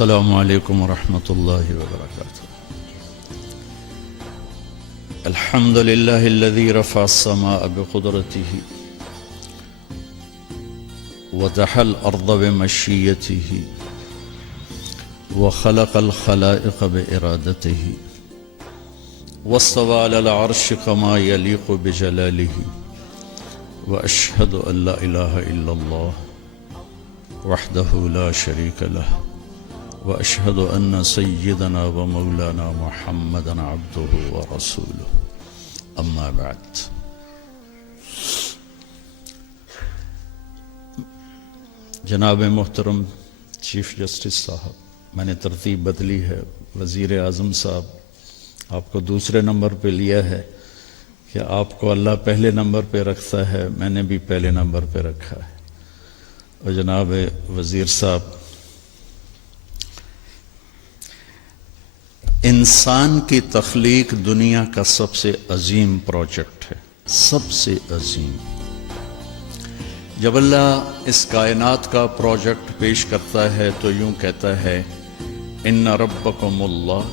السلام علیکم ورحمۃ اللہ وبرکاتہ۔ الحمد للہ الذی رفع السماء بقدرته ودحى الارض بمشیته وخلق الخلائق بارادته واستوى على العرش كما يليق بجلاله واشهد ان لا اله الا الله وحده لا شريك له واشهد ان سيدنا ومولانا محمدا عبده ورسوله اما بعد۔ جناب محترم چیف جسٹس صاحب، میں نے ترتیب بدلی ہے۔ وزیر اعظم صاحب آپ کو دوسرے نمبر پہ لیا ہے کہ آپ کو اللہ پہلے نمبر پہ رکھتا ہے، میں نے بھی پہلے نمبر پہ رکھا ہے۔ اور جناب وزیر صاحب، انسان کی تخلیق دنیا کا سب سے عظیم پروجیکٹ ہے، سب سے عظیم۔ جب اللہ اس کائنات کا پروجیکٹ پیش کرتا ہے تو یوں کہتا ہے، ان ربکم اللہ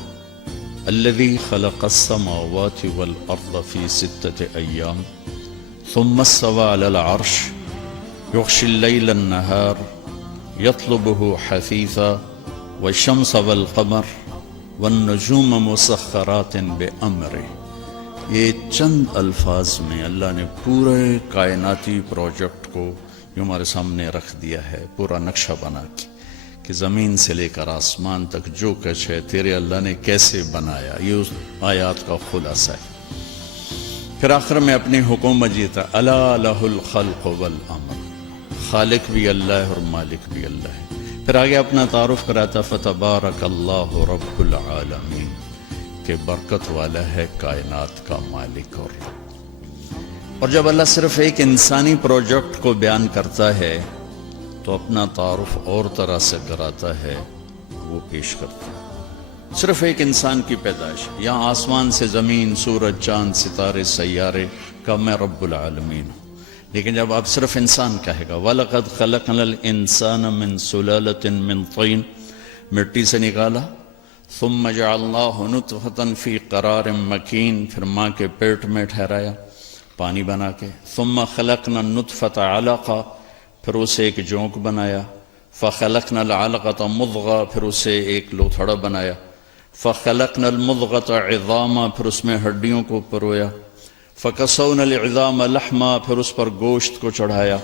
الذی خلق السماوات والارض فی 6 ایام ثم استوى علی العرش یغشی اللیل النہار یطلبہ حثیثا والشمس والقمر والنجوم مسخرات بامرہ۔ یہ چند الفاظ میں اللہ نے پورے کائناتی پروجیکٹ کو یوں ہمارے سامنے رکھ دیا ہے، پورا نقشہ بنا کے کہ زمین سے لے کر آسمان تک جو کچھ ہے تیرے اللہ نے کیسے بنایا۔ یہ اس آیات کا خلاصہ ہے۔ پھر آخر میں اپنی حکم مجید الا لہ الخلق والامر، خالق بھی اللہ ہے اور مالک بھی اللہ ہے۔ پھر آگے اپنا تعارف کراتا فتبارک اللہ رب العالمین، کہ برکت والا ہے کائنات کا مالک اور رب۔ اور جب اللہ صرف ایک انسانی پروجیکٹ کو بیان کرتا ہے تو اپنا تعارف اور طرح سے کراتا ہے، وہ پیش کرتا ہے۔ صرف ایک انسان کی پیدائش، یہاں آسمان سے زمین، سورج، چاند، ستارے، سیارے کا میں رب العالمین ہوں۔ لیکن جب آپ صرف انسان کہے گا وَلَقَدْ خَلَقْنَا الْإِنسَانَ مِنْ سُلَالَةٍ مِنْ طِينٍ، مٹی سے نکالا، ثُمَّ جَعَلْنَاهُ نُطْفَةً فِي قَرَارٍ مَكِينٍ، پھر ماں کے پیٹ میں ٹھہرایا پانی بنا کے، ثُمَّ خَلَقْنَا النُّطْفَةَ عَلَقَةً، پھر اسے ایک جونک بنایا، فَخَلَقْنَا الْعَلَقَةَ مُضْغَةً، پھر اسے ایک لوتھڑا بنایا، فَخَلَقْنَا الْمُضْغَةَ عِظَامًا، پھر اس میں ہڈیوں کو پرویا، فَكَسَوْنَا الْعِظَامَ لَحْمًا، پھر اس پر گوشت کو چڑھایا،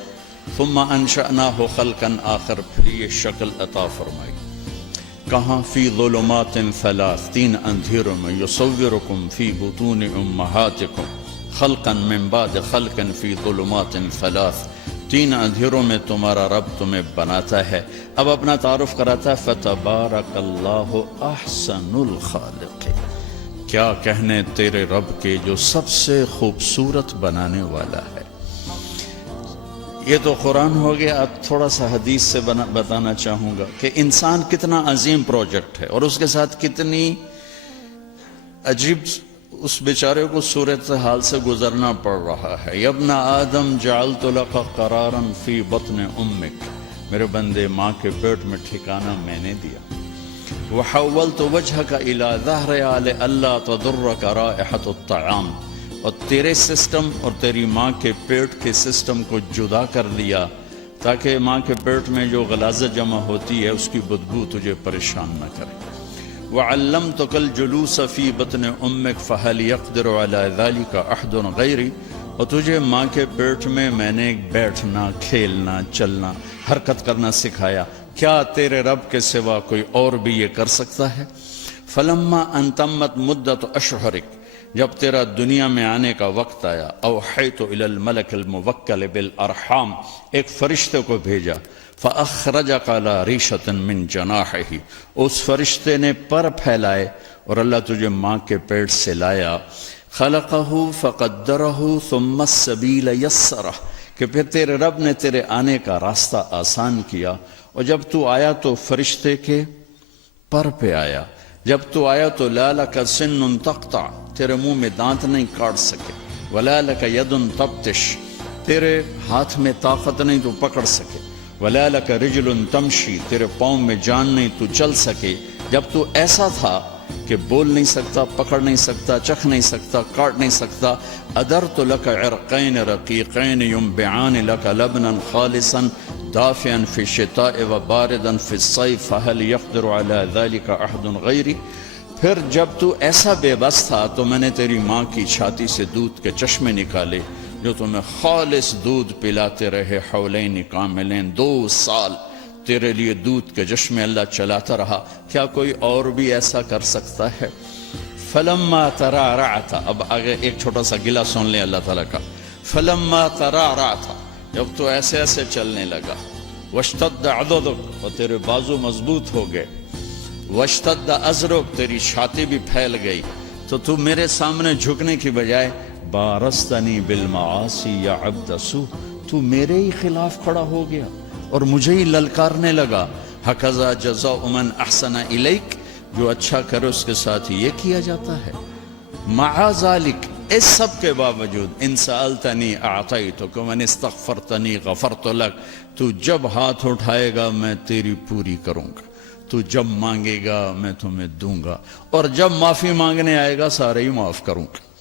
ثُمَّ أَنشَأْنَاهُ خَلْقًا آخر، پھر یہ شکل عطا فرمائی۔ کہاں؟ فی ظلمات ثلاث، 3 اندھیروں میں، یصورکم فی بطون امہاتکم خلقا من بعد خلق فی ظلمات ثلاث، 3 اندھیروں میں تمہارا رب تمہیں بناتا ہے۔ اب اپنا تعارف کراتا ہے فتبارک اللہ احسن الخالق، کیا کہنے تیرے رب کے جو سب سے خوبصورت بنانے والا ہے۔ یہ تو قرآن ہو گیا، اب تھوڑا سا حدیث سے بتانا چاہوں گا کہ انسان کتنا عظیم پروجیکٹ ہے اور اس کے ساتھ کتنی عجیب اس بیچارے کو صورتحال سے گزرنا پڑ رہا ہے۔ یا ابن آدم جعلت لک قرارا فی بطن امک، میرے بندے ماں کے پیٹ میں ٹھکانہ میں نے دیا۔ وحولت وجهك الى ظهرها لئلا تضرك رائحة الطعام، اور تیرے سسٹم اور تیری ماں کے پیٹ کے سسٹم کو جدا کر دیا تاکہ ماں کے پیٹ میں جو غلاظت جمع ہوتی ہے اس کی بدبو تجھے پریشان نہ کرے۔ وعلمتك الجلوس في بطن امك فهل يقدر على ذلك احد غيري، اور تجھے ماں کے پیٹ میں نے بیٹھنا، کھیلنا، چلنا، حرکت کرنا سکھایا، کیا تیرے رب کے سوا کوئی اور بھی یہ کر سکتا ہے؟ فلما ان تمت مدت اشہرک، جب تیرا دنیا میں آنے کا وقت آیا، اوحیت الی الملک الموکل بالارحام، ایک فرشتے کو بھیجا، فاخرجک علی ریشۃ من جناحہ، اس فرشتے نے پر پھیلائے اور اللہ تجھے ماں کے پیٹ سے لایا، خلقہ فقدرہ ثم السبیل یسرہ، کہ پھر تیرے رب نے تیرے آنے کا راستہ آسان کیا، اور جب تو آیا تو فرشتے کے پر پہ آیا، جب تو آیا تو لا لک سن تقطع، تیرے منہ میں دانت نہیں کاٹ سکے، ولا لک ید تبتش، تیرے ہاتھ میں طاقت نہیں تو پکڑ سکے، وَلَا لَكَ رِجْلٌ تَمْشِي، تیرے پاؤں میں جان نہیں تو چل سکے. جب تو ایسا تھا کہ بول نہیں سکتا، پکڑ نہیں سکتا، چکھ نہیں سکتا، کاٹ نہیں سکتا. أَدَرْتُ لَكَ عِرْقَيْنِ رَقِيقَيْنِ يُنْبِعَانِ لَكَ لَبْنًا خَالِصًا دَافِعًا فِي الشِّتَاءِ وَبَارِدًا فِي الصَّيْفِ فَهَلْ يَقْدِرُ عَلَى ذَلِكَ أَحَدٌ غَيْرِي. پھر جب تو ایسا بے بس تھا تو میں نے تیری ماں کی چھاتی سے دودھ کے چشمے نکالے جو تمہیں خالص دودھ پلاتے رہے. حولین کاملین، 2 سال تیرے لیے دودھ کے چشمے اللہ چلاتا رہا. کیا کوئی اور بھی ایسا کر سکتا ہے؟ فلما ترعرعت، اب آگے ایک چھوٹا سا گلہ سن لیں اللہ تعالیٰ کا. فلما ترعرعت، جب تو ایسے ایسے چلنے لگا. واشتد عضدک، اور تیرے بازو مضبوط ہو گئے. واشتد ازرک، تیری چھاتی بھی پھیل گئی. تو میرے سامنے جھکنے کی بجائے بارستنی بالمعاصی یا عبد سو، تو میرے ہی خلاف کھڑا ہو گیا اور مجھے ہی للکارنے لگا. ہکذا جزاء من احسن الیک، جو اچھا کرے اس کے ساتھ یہ کیا جاتا ہے. مع ذالک، اس سب کے باوجود، ان سألتنی اعطیتک ومن استغفرتنی غفرت لک، تو جب ہاتھ اٹھائے گا میں تیری پوری کروں گا، تو جب مانگے گا میں تمہیں دوں گا، اور جب معافی مانگنے آئے گا سارے ہی معاف کروں گا.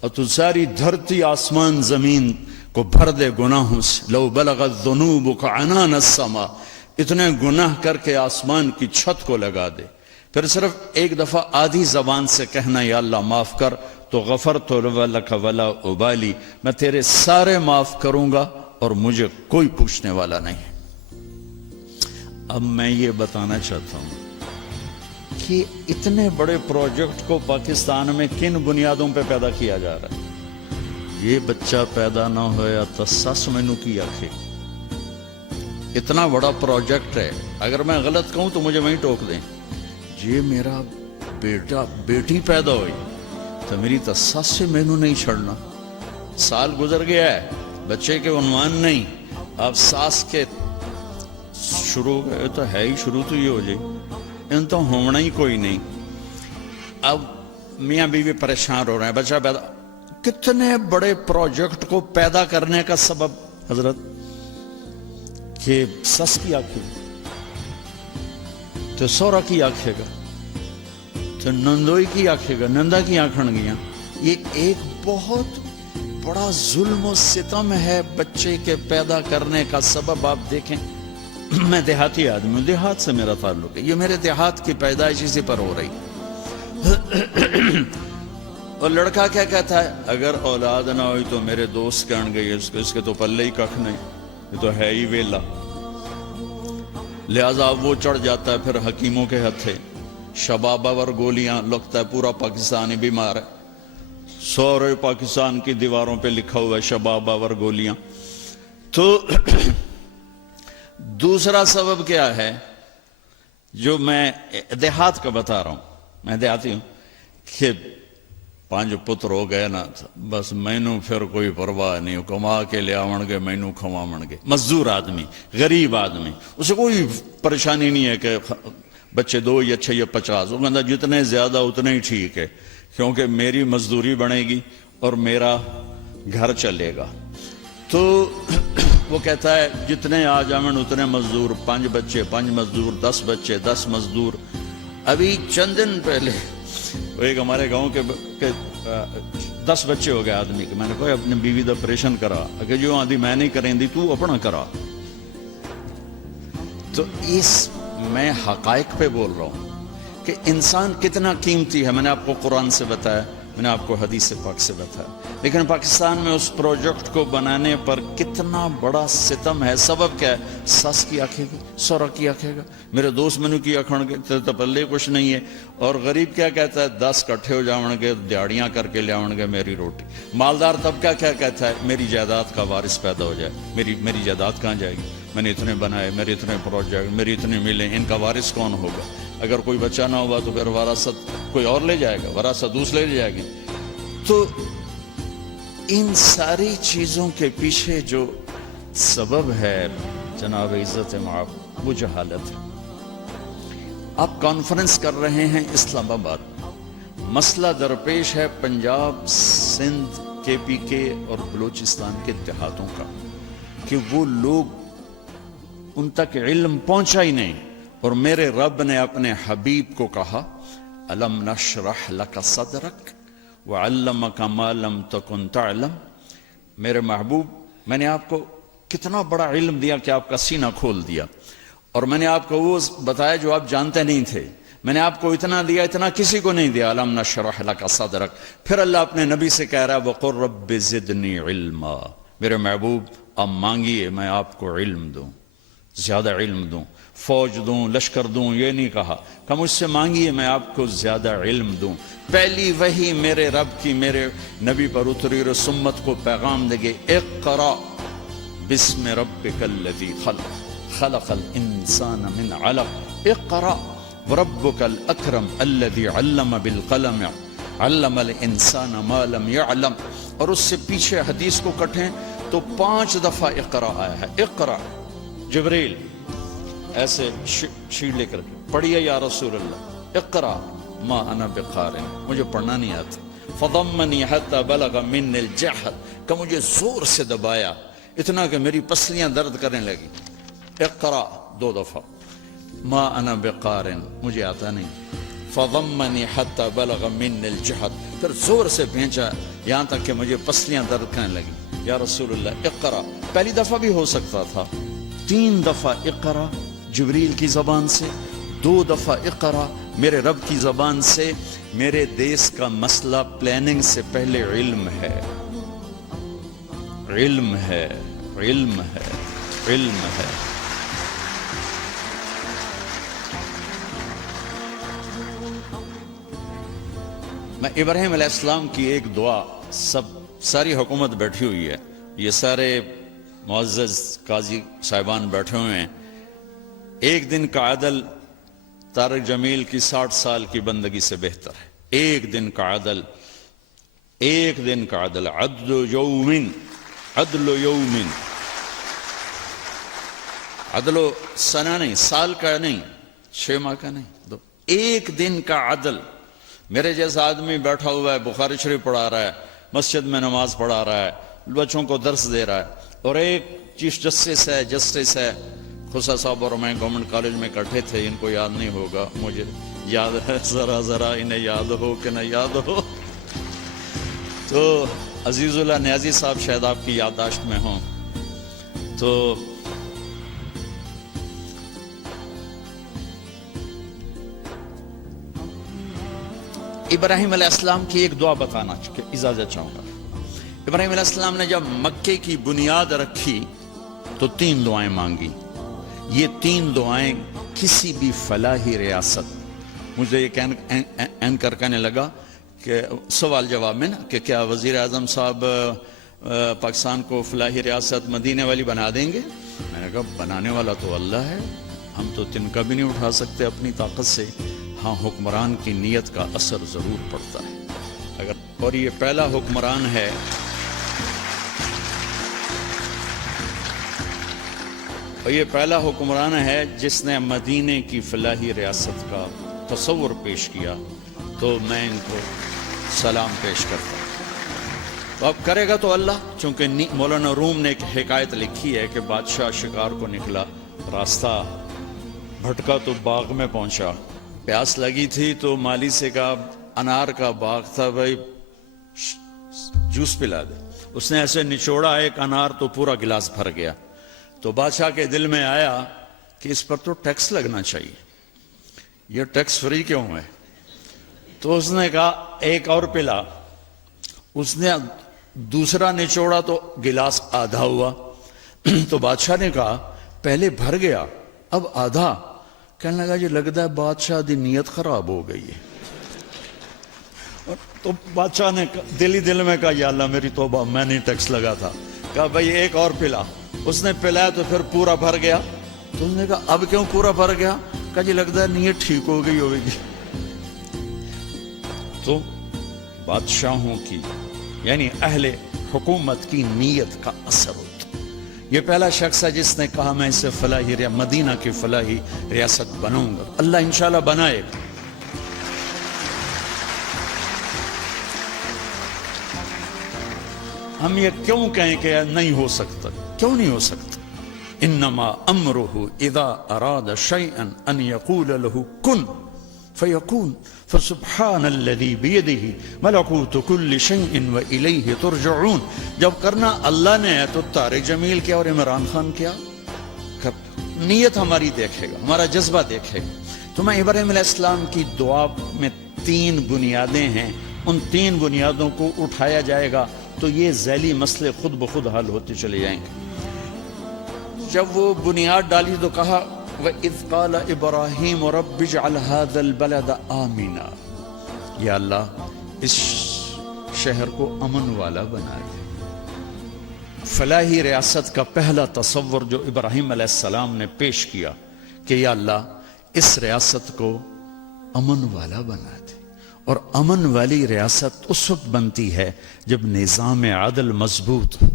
اور تو ساری دھرتی آسمان زمین کو بھر دے گناہوں سے. لو بلغت ذنوبک عنان السماء، اتنے گناہ کر کے آسمان کی چھت کو لگا دے. پھر صرف ایک دفعہ آدھی زبان سے کہنا یا اللہ معاف کر، تو غفرت لک ولا ابالی، میں تیرے سارے معاف کروں گا اور مجھے کوئی پوچھنے والا نہیں. اب میں یہ بتانا چاہتا ہوں کہ اتنے بڑے پروجیکٹ کو پاکستان میں کن بنیادوں پہ پیدا کیا جا رہا ہے؟ یہ بچہ پیدا نہ ہویا تو سس مینو کی آخے. اتنا بڑا پروجیکٹ ہے، اگر میں غلط کہوں تو مجھے وہیں ٹوک دیں. یہ میرا بیٹی پیدا ہوئی تو میری تو سس سے مینو نہیں چھڑنا. سال گزر گیا ہے، بچے کے عنوان نہیں، اب ساس کے شروع گئے تو ہے ہی، شروع تو یہ ہو جائے ان تو ہونا ہی کوئی نہیں. اب میاں بیوی پریشان ہو رہے ہیں، بچہ پیدا. کتنے بڑے پروجیکٹ کو پیدا کرنے کا سبب حضرت کہ سس کی آنکھیں تو سورا کی آنکھیں گا، تو نندوئی کی آنکھیں گا، نندا کی آنکھن گیاں. یہ ایک بہت بڑا ظلم و ستم ہے بچے کے پیدا کرنے کا سبب. آپ دیکھیں، میں دیہاتی آدمی ہوں، دیہات سے میرا تعلق ہے، یہ میرے دیہات کی پیدائش اسی پر ہو رہی. اور لڑکا کیا کہتا ہے، اگر اولاد نہ ہوئی تو میرے دوست کہن گئی اس کے تو پلے ہی ککھ نہیں، یہ تو ہے ہی ویلا. لہذا وہ چڑھ جاتا ہے پھر حکیموں کے ہتھے. شبابہ گولیاں، لگتا ہے پورا پاکستانی بیمار ہے. سورے پاکستان کی دیواروں پہ لکھا ہوا ہے شبابہ گولیاں. تو دوسرا سبب کیا ہے جو میں دیہات کا بتا رہا ہوں، میں دیہاتی ہوں، کہ 5 پتر ہو گئے نا بس مینو پھر کوئی پرواہ نہیں، کما کے لے آون گے مینو کھواون گے. مزدور آدمی، غریب آدمی، اسے کوئی پریشانی نہیں ہے کہ بچے 2 یا 6 یا 50. وہ کہتا جتنے زیادہ اتنے ہی ٹھیک ہے، کیونکہ میری مزدوری بنے گی اور میرا گھر چلے گا. تو وہ کہتا ہے جتنے آ جاون اتنے مزدور، 5 بچے 5 مزدور، 10 بچے 10 مزدور. ابھی چند دن پہلے ایک ہمارے گاؤں کے 10 بچے ہو گئے آدمی کے. میں نے کہا اپنی بیوی دا آپریشن کرا، اگر جو آدھی میں نہیں کریں دی تو اپنا کرا. تو اس میں حقائق پہ بول رہا ہوں کہ انسان کتنا قیمتی ہے. میں نے آپ کو قرآن سے بتایا، میں نے آپ کو حدیث پاک سے بتایا، لیکن پاکستان میں اس پروجیکٹ کو بنانے پر کتنا بڑا ستم ہے. سبب کیا ہے؟ ساس کی آنکھیں گی، سورا کی آنکھیں گا، میرے دوست منو کی آنکھن گے تو پلے کچھ نہیں ہے. اور غریب کیا کہتا ہے 10 کٹھے ہو جاؤں گے، دیہڑیاں کر کے لے آؤں گے میری روٹی. مالدار طبقہ کیا کہتا ہے میری جائیداد کا وارث پیدا ہو جائے. میری جائیداد کہاں جائے گی؟ میں نے اتنے بنائے، میرے اتنے پروجیکٹ، میری اتنے ملے، ان کا وارث کون ہوگا؟ اگر کوئی بچہ نہ ہوا تو پھر وراثت کوئی اور لے جائے گا، وراثت دوسرے لے جائے گی. تو ان ساری چیزوں کے پیچھے جو سبب ہے جناب عزت معاف، وہ جہالت ہے. آپ کانفرنس کر رہے ہیں اسلام آباد، مسئلہ درپیش ہے پنجاب، سندھ، KPK اور بلوچستان کے دیہاتوں کا، کہ وہ لوگ ان تک علم پہنچا ہی نہیں. اور میرے رب نے اپنے حبیب کو کہا الم نشرح لک صدرک وعلمک ما لم تکن تعلم. میرے محبوب میں نے آپ کو کتنا بڑا علم دیا کہ آپ کا سینہ کھول دیا, اور میں نے آپ کو وہ بتایا جو آپ جانتے نہیں تھے. میں نے آپ کو اتنا دیا اتنا کسی کو نہیں دیا. الم نشرح لک صدرک. پھر اللہ اپنے نبی سے کہہ رہا ہے وقل رب زدنی علما. میرے محبوب آپ مانگیے میں آپ کو علم دوں, زیادہ علم دوں, فوج دوں, لشکر دوں, یہ نہیں کہا کہ مجھ سے مانگیے میں آپ کو زیادہ علم دوں. پہلی وحی میرے رب کی میرے نبی پر اتری اور سمت کو پیغام دے گے اقرا بسم ربک الذی خلق خلق الانسان من علق اقرا وربک الاکرم الذی علم بالقلم علم الانسان ما لم يعلم. اور اس سے پیچھے حدیث کو کٹیں تو 5 دفعہ اقرا آیا ہے. اقرا جبریل ایسے شیٹ لے کر پڑھیے یا رسول اللہ اقرا ما انا بقارئ, مجھے پڑھنا نہیں آتا. فضمنی حتی بلغ من الجہد, کہ مجھے زور سے دبایا اتنا کہ میری پسلیاں درد کرنے لگی. اقرا 2 دفعہ. ما انا بقارئ, مجھے آتا نہیں. فضمنی حتی بلغ من الجہد, پھر زور سے بھینچا یہاں تک کہ مجھے پسلیاں درد کرنے لگی. یا رسول اللہ اقرا. پہلی دفعہ بھی ہو سکتا تھا. 3 دفعہ اقرا جبریل کی زبان سے, 2 دفعہ اقرا میرے رب کی زبان سے. میرے دیس کا مسئلہ پلاننگ سے پہلے علم ہے, علم ہے, علم ہے, علم ہے. میں ابراہیم علیہ السلام کی ایک دعا, ساری حکومت بیٹھی ہوئی ہے, یہ سارے معزز قاضی صاحبان بیٹھے ہوئے ہیں. ایک دن کا عدل طارق جمیل کی 60 سال کی بندگی سے بہتر ہے. ایک دن کا عدل, ایک دن کا عدل, عدل یومن, عدل یومن, عدل و سنہ نہیں, سال کا نہیں, 6 ماہ کا نہیں, ایک دن کا عدل. میرے جیسا آدمی بیٹھا ہوا ہے, بخاری شریف پڑھا رہا ہے, مسجد میں نماز پڑھا رہا ہے, بچوں کو درس دے رہا ہے, اور ایک چیف جسٹس ہے خسا صاحب اور میں گورنمنٹ کالج میں اکٹھے تھے. ان کو یاد نہیں ہوگا, مجھے یاد ہے, ذرا انہیں یاد ہو کہ نہ یاد ہو. تو عزیز اللہ نیازی صاحب شاید آپ کی یادداشت میں ہوں. تو ابراہیم علیہ السلام کی ایک دعا بتانا اجازت چاہوں گا. ابراہیم علیہ السلام نے جب مکے کی بنیاد رکھی تو 3 دعائیں مانگی. یہ 3 دعائیں کسی بھی فلاحی ریاست, مجھے یہ اینکر کہنے لگا کہ سوال جواب میں نا کہ کیا وزیر اعظم صاحب پاکستان کو فلاحی ریاست مدینے والی بنا دیں گے؟ میں نے کہا بنانے والا تو اللہ ہے, ہم تو تنکا بھی نہیں اٹھا سکتے اپنی طاقت سے. ہاں حکمران کی نیت کا اثر ضرور پڑتا ہے. اگر اور یہ پہلا حکمران ہے جس نے مدینے کی فلاحی ریاست کا تصور پیش کیا, تو میں ان کو سلام پیش کرتا ہوں. تو اب کرے گا تو اللہ, چونکہ مولانا روم نے ایک حکایت لکھی ہے کہ بادشاہ شکار کو نکلا, راستہ بھٹکا تو باغ میں پہنچا, پیاس لگی تھی تو مالی سے کہا انار کا باغ تھا بھائی جوس پلا دے. اس نے ایسے نچوڑا ایک انار تو پورا گلاس بھر گیا. تو بادشاہ کے دل میں آیا کہ اس پر تو ٹیکس لگنا چاہیے, یہ ٹیکس فری کیوں ہے؟ تو اس نے کہا ایک اور پلا. اس نے دوسرا نچوڑا تو گلاس آدھا ہوا. تو بادشاہ نے کہا پہلے بھر گیا اب آدھا. کہنے لگا جی لگتا ہے بادشاہ دی نیت خراب ہو گئی ہے. تو بادشاہ نے دل میں کہا یا اللہ میری توبہ, میں نہیں ٹیکس لگا تھا. کہا بھائی ایک اور پلا. اس نے پلایا تو پھر پورا بھر گیا. تو اس نے کہا اب کیوں پورا بھر گیا؟ کہا جی لگتا ہے نیت ٹھیک ہو گئی ہوگی. تو بادشاہوں کی یعنی اہل حکومت کی نیت کا اثر ہوتا. یہ پہلا شخص ہے جس نے کہا میں اسے فلاحی مدینہ کی فلاحی ریاست بناؤں گا. اللہ انشاءاللہ بنائے گا. ہم یہ کیوں کہیں کہ نہیں ہو سکتا؟ کیوں نہیں ہو سکتا؟ انما امره اذا اراد شيئا ان يقول له كن فيكون فسبحان الذي بيده ملكوت كل شيء واليه ترجعون. جب کرنا اللہ نے ہے تو طارق جمیل کیا اور عمران خان کیا، نیت ہماری دیکھے گا، ہمارا جذبہ دیکھے گا. تو میں ابراہیم علیہ السلام کی دعا میں 3 بنیادیں ہیں، ان 3 بنیادوں کو اٹھایا جائے گا تو یہ ذیلی مسئلے خود بخود حل ہوتے چلے جائیں گے. جب وہ بنیاد ڈالی تو کہا وَإِذْ قَالَ إِبْرَاهِيمُ رَبِّ اجْعَلْ هَذَا الْبَلَدَ آمِنًا، یا اللہ اس شہر کو امن والا بنا دے. فلاحی ریاست کا پہلا تصور جو ابراہیم علیہ السلام نے پیش کیا کہ یا اللہ اس ریاست کو امن والا بنا دے. اور امن والی ریاست اس وقت بنتی ہے جب نظام عدل مضبوط ہو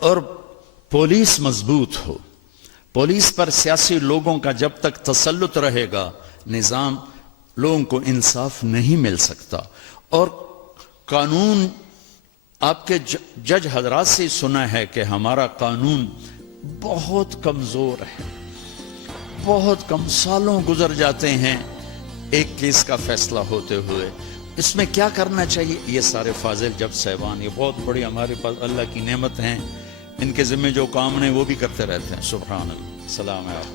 اور پولیس مضبوط ہو. پولیس پر سیاسی لوگوں کا جب تک تسلط رہے گا نظام لوگوں کو انصاف نہیں مل سکتا. اور قانون آپ کے جج حضرات سے سنا ہے کہ ہمارا قانون بہت کمزور ہے، بہت کم سالوں گزر جاتے ہیں ایک کیس کا فیصلہ ہوتے ہوئے. اس میں کیا کرنا چاہیے؟ یہ سارے فاضل جب صاحبان، یہ بہت بڑی ہمارے پاس اللہ کی نعمت ہیں، ان کے ذمہ جو کام نہیں وہ بھی کرتے رہتے ہیں. سبحان اللہ. سلام ہے آپ.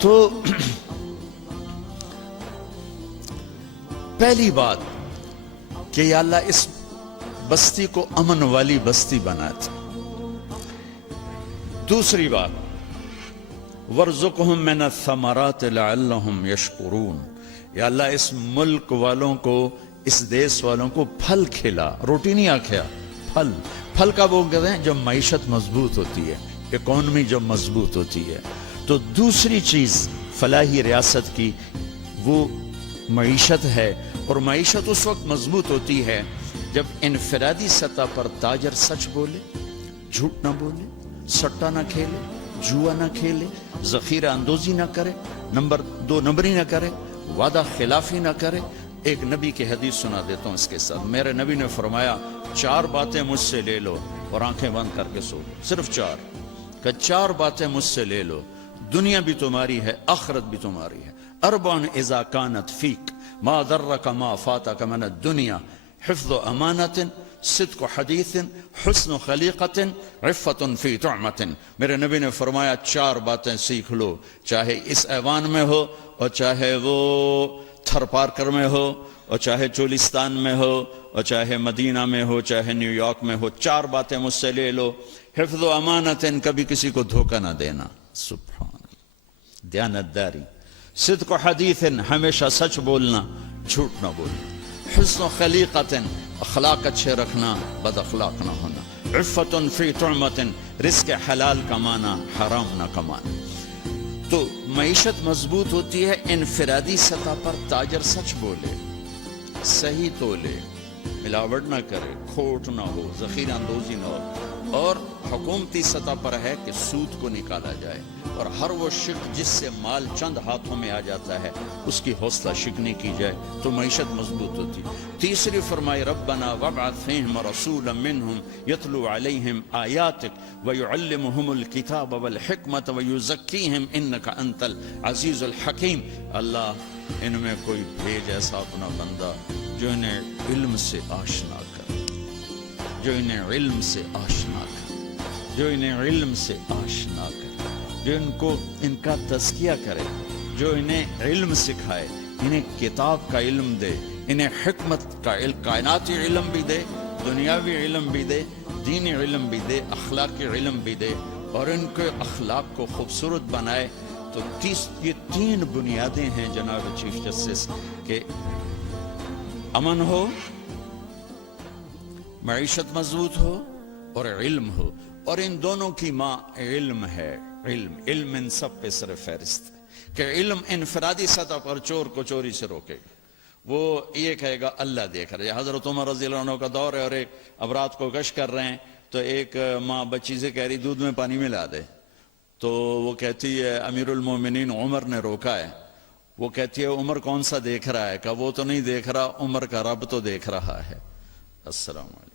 تو پہلی بات کہ یا اللہ اس بستی کو امن والی بستی بنا دے. دوسری بات وَارْزُقْهُم مِّنَ الثَّمَرَاتِ لَعَلَّهُمْ يَشْكُرُونَ، یا اللہ اس ملک والوں کو، اس دیس والوں کو پھل کھلا، روٹی نہیں آکھیا، پھل کا وہ کہتے ہیں جب معیشت مضبوط ہوتی ہے، اکانومی جب مضبوط ہوتی ہے. تو دوسری چیز فلاحی ریاست کی وہ معیشت ہے. اور معیشت اس وقت مضبوط ہوتی ہے جب انفرادی سطح پر تاجر سچ بولے، جھوٹ نہ بولے، سٹا نہ کھیلے، جوا نہ کھیلے، ذخیرہ اندوزی نہ کرے، دو نمبری نہ کرے، وعدہ خلافی نہ کرے. ایک نبی کی حدیث سنا دیتا ہوں اس کے ساتھ. میرے نبی نے فرمایا 4 باتیں مجھ سے لے لو اور آنکھیں بند کر کے سو. صرف 4 کہ 4 باتیں مجھ سے لے لو، دنیا بھی تمہاری ہے، آخرت بھی تمہاری ہے. 4 اذا كانت فيك ما ضرك ما فاتك من الدنيا حفظ امانة صدق حدیث حسن خلیقت عفت فی طعمت. میرے نبی نے فرمایا 4 باتیں سیکھ لو، چاہے اس ایوان میں ہو اور چاہے وہ تھر پارکر میں ہو اور چاہے چولستان میں ہو اور چاہے مدینہ میں ہو چاہے نیو یارک میں ہو. 4 باتیں مجھ سے لے لو. حفظ و امانت، کبھی کسی کو دھوکہ نہ دینا، سبحان اللہ، دیانتداری. صدق و حدیث، ہمیشہ سچ بولنا، جھوٹ نہ بولنا. حسن و خلیقت، اخلاق اچھے رکھنا، بد اخلاق نہ ہونا. عفت فی طعمت، رزق حلال کمانا، حرام نہ کمانا. تو معیشت مضبوط ہوتی ہے انفرادی سطح پر تاجر سچ بولے، صحیح تولے، ملاوٹ نہ کرے، کھوٹ نہ ہو، ذخیرہ اندوزی نہ ہو. اور حکومتی سطح پر ہے کہ سود کو نکالا جائے اور ہر وہ شک جس سے مال چند ہاتھوں میں آ جاتا ہے اس کی حوصلہ شکنی کی جائے تو معیشت مضبوط ہوتی. تیسری فرمائی ربنا وابعث فیہم رسولا منہم یتلو علیہم آیاتک ویعلمہم الکتاب والحکمت ویزکیہم انک انت العزیز الحکیم. اللہ ان میں کوئی بھیج ایسا اپنا بندہ جو انہیں علم سے آشنا کرے، جو انہیں علم سے آشنا کرے، جو انہیں علم سے آشنا کرے، جو ان کو ان کا تزکیہ کرے، جو انہیں علم سکھائے، انہیں کتاب کا علم دے، انہیں حکمت کا علم، کائناتی علم بھی دے، دنیاوی علم بھی دے، دینی علم بھی دے، اخلاقی علم بھی دے، اور ان کے اخلاق کو خوبصورت بنائے. تو یہ 3 بنیادیں ہیں جناب چیف جسٹس کہ امن ہو، معیشت مضبوط ہو اور علم ہو. اور ان دونوں کی ماں علم ہے. علم ان سب پہ سر فہرست ہے کہ علم انفرادی سطح پر چور کو چوری سے روکے گا. وہ یہ کہے گا اللہ دیکھ رہا ہے. حضرت عمر رضی اللہ عنہ کا دور ہے اور ایک اب رات کو گشت کر رہے ہیں تو ایک ماں بچی سے کہہ رہی دودھ میں پانی ملا دے. تو وہ کہتی ہے امیر المومنین عمر نے روکا ہے وہ کہتی ہے عمر کون سا دیکھ رہا ہے؟ کہ وہ تو نہیں دیکھ رہا، عمر کا رب تو دیکھ رہا ہے۔ السلام علیکم۔